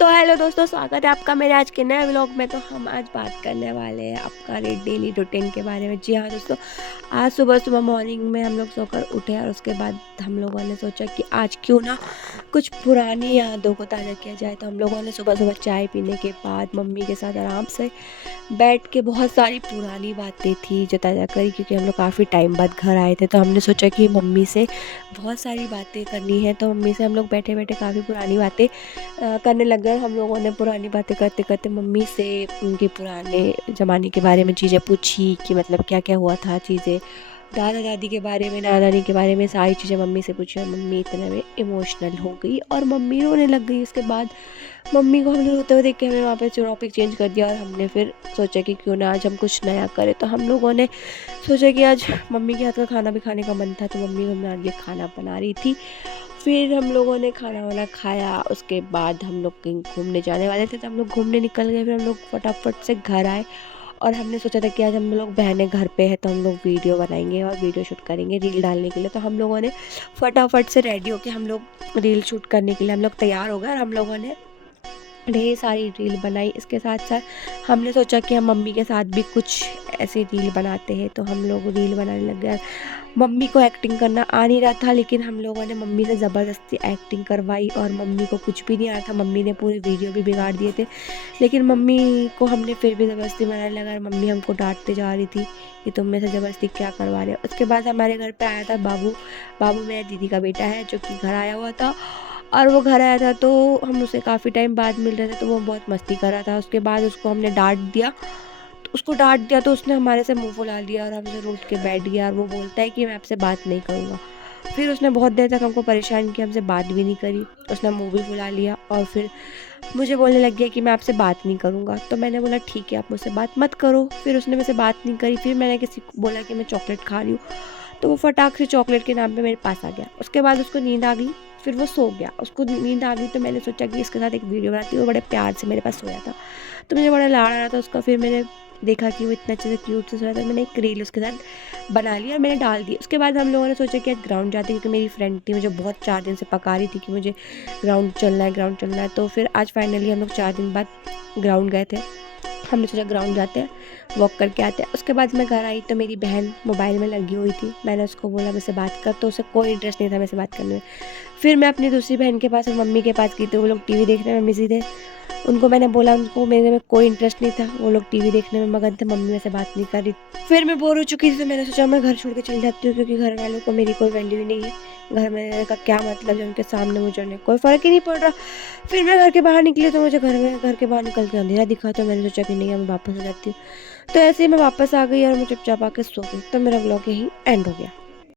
तो हेलो दोस्तों, स्वागत है आपका मेरे आज के नए व्लॉग में। तो हम आज बात करने वाले हैं आपका डेली रूटीन के बारे में। जी हाँ दोस्तों, आज सुबह सुबह मॉर्निंग में हम लोग सोकर उठे और उसके बाद हम लोगों ने सोचा कि आज क्यों ना कुछ पुरानी यादों को ताज़ा किया जाए। तो हम लोगों ने सुबह सुबह चाय पीने के बाद मम्मी के साथ आराम से बैठ के बहुत सारी पुरानी बातें थी जो ताज़ा करी, क्योंकि हम लोग काफ़ी टाइम बाद घर आए थे। तो हमने सोचा कि मम्मी से बहुत सारी बातें करनी है। तो मम्मी से हम लोग बैठे बैठे काफ़ी पुरानी बातें करने लग गए। हम लोगों ने पुरानी बातें करते करते मम्मी से उनके पुराने ज़माने के बारे में चीज़ें पूछी कि मतलब क्या क्या हुआ था, चीज़ें दादा दादी के बारे में, नाना नानी के बारे में सारी चीज़ें मम्मी से पूछी। और मम्मी इतने में इमोशनल हो गई और मम्मी रोने लग गई। उसके बाद मम्मी को हमने रोते हुए देख के हमने वहाँ पे टॉपिक चेंज कर दिया और हमने फिर सोचा कि क्यों ना आज हम कुछ नया करें। तो हम लोगों ने सोचा कि आज मम्मी के हाथ का खाना भी खाने का मन था, तो मम्मी हमने आज ये खाना बना रही थी। फिर हम लोगों ने खाना वाना खाया। उसके बाद हम लोग कहीं घूमने जाने वाले थे, तो हम लोग घूमने निकल गए। फिर हम लोग फटाफट से घर आए और हमने सोचा था कि आज हम लोग बहनें घर पे है तो हम लोग वीडियो बनाएंगे और वीडियो शूट करेंगे रील डालने के लिए। तो हम लोगों ने फटाफट से रेडी होके हम लोग रील शूट करने के लिए हम लोग तैयार हो गए और हम लोगों ने ढेर सारी रील बनाई। इसके साथ साथ हमने सोचा कि हम मम्मी के साथ भी कुछ ऐसी रील बनाते हैं, तो हम लोग रील बनाने लग गए। मम्मी को एक्टिंग करना आ नहीं रहा था, लेकिन हम लोगों ने मम्मी से ज़बरदस्ती एक्टिंग करवाई और मम्मी को कुछ भी नहीं आया था। मम्मी ने पूरे वीडियो भी बिगाड़ दिए थे, लेकिन मम्मी को हमने फिर भी ज़बरदस्ती बनाने लगा और मम्मी हमको डांटते जा रही थी कि तुम में से ज़बरदस्ती क्या करवा रहे हो। उसके बाद हमारे घर पे आया था बाबू। बाबू मेरे दीदी का बेटा है जो कि घर आया हुआ था, और वो घर आया था तो हम उसे काफ़ी टाइम बाद मिल रहे थे, तो वो बहुत मस्ती कर रहा था। उसके बाद उसको हमने डांट दिया तो उसने हमारे से मुंह फुला लिया और हमसे रूठ के बैठ गया और वो बोलता है कि मैं आपसे बात नहीं करूँगा। फिर उसने बहुत देर तक हमको परेशान किया, हमसे बात भी नहीं करी। उसने मुंह भी फुला लिया और फिर मुझे बोलने लग गया कि मैं आपसे बात नहीं करूँगा। तो मैंने बोला ठीक है, आप मुझसे बात मत करो। फिर उसने मुझसे बात नहीं करी। फिर मैंने किसी को बोला कि मैं चॉकलेट खा रही हूँ, तो वो फटाक से चॉकलेट के नाम पे मेरे पास आ गया। उसके बाद उसको नींद आ गई, फिर वो सो गया। उसको नींद आ गई तो मैंने सोचा कि इसके साथ एक वीडियो बनाती हूँ। वो बड़े प्यार से मेरे पास सोया था, तो मुझे बड़ा लाड़ आ रहा था उसका। फिर मैंने देखा कि वो इतना अच्छे से क्यूट से सोया था, मैंने एक रील उसके साथ बना ली और मैंने डाल दी। उसके बाद हम लोगों ने सोचा कि आज ग्राउंड जाते हैं, क्योंकि मेरी फ्रेंड थी मुझे बहुत 4 दिन से पका रही थी कि मुझे ग्राउंड चलना है, ग्राउंड चलना है। तो फिर आज फाइनली हम लोग 4 दिन बाद ग्राउंड गए थे। हमने सोचा ग्राउंड जाते हैं, वॉक करके आते हैं। उसके बाद मैं घर आई तो मेरी बहन मोबाइल में लगी हुई थी। मैंने उसको बोला मुझसे बात कर, तो उसे कोई इंटरेस्ट नहीं था मुझसे बात करने में। फिर मैं अपनी दूसरी बहन के पास और मम्मी के पास गई, तो वो लोग टीवी देखने में बिजी थे। उनको मैंने बोला, उनको मेरे में कोई इंटरेस्ट नहीं था, वो लोग टीवी देखने में मगन थे, मम्मी मेरे से बात नहीं कर रही। फिर मैं बोर हो चुकी थी, तो मैंने सोचा मैं घर छोड़ के चली जाती हूँ, क्योंकि घर वालों को मेरी कोई वैल्यू ही नहीं है। घर में रहने का क्या मतलब है, उनके सामने मुझे उन्हें कोई फ़र्क ही नहीं पड़ रहा। फिर मैं घर के बाहर निकली तो मुझे घर के बाहर निकल के अंधेरा दिखा, तो मैंने सोचा कि नहीं, मैं वापस आ जाती हूँ। तो ऐसे ही मैं वापस आ गई और मैं चुपचाप आके सो गई। तो मेरा व्लॉग यहीं एंड हो गया।